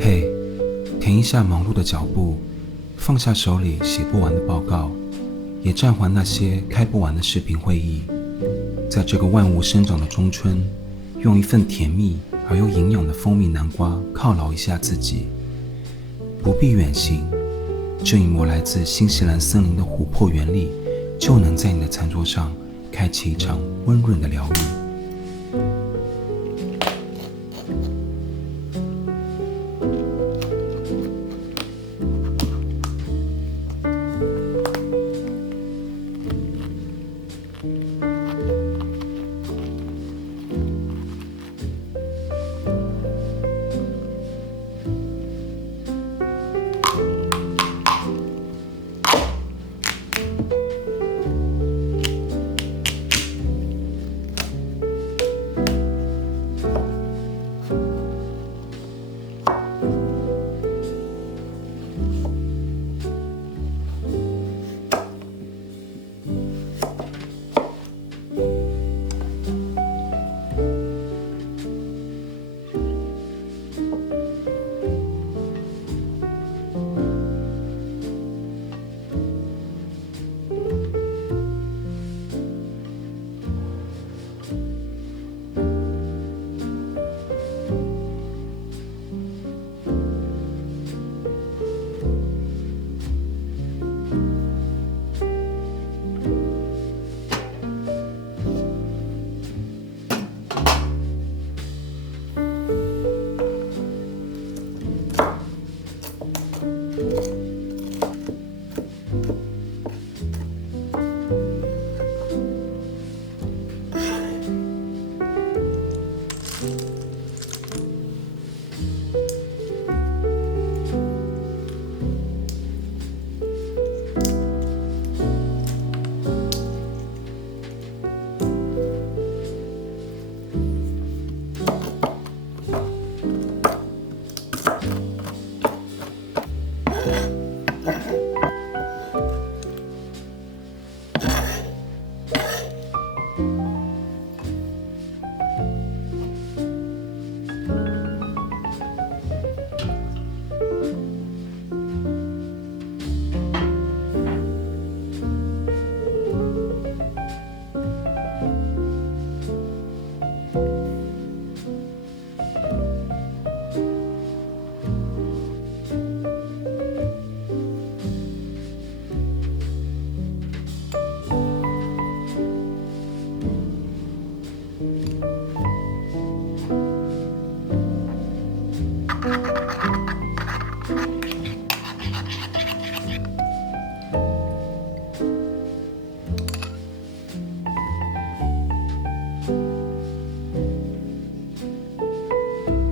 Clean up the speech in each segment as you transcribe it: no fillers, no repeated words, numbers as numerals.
嘿，停一下忙碌的脚步，放下手里写不完的报告，也暂缓那些开不完的视频会议。在这个万物生长的中春，用一份甜蜜而又营养的蜂蜜南瓜犒劳一下自己。不必远行，这一抹来自新西兰森林的琥珀原力，就能在你的餐桌上开启一场温润的疗愈。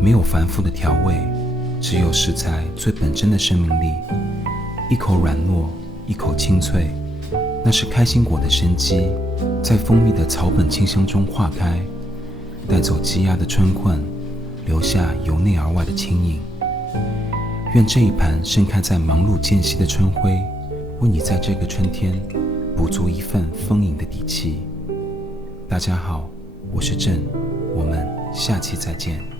没有繁复的调味，只有食材最本真的生命力。一口软糯，一口清脆，那是开心果的生机，在蜂蜜的草本清香中化开，带走积压的春困，留下由内而外的轻盈。愿这一盘盛开在忙碌间隙的春晖，为你在这个春天补足一份丰盈的底气。大家好，我是郑，我们下期再见。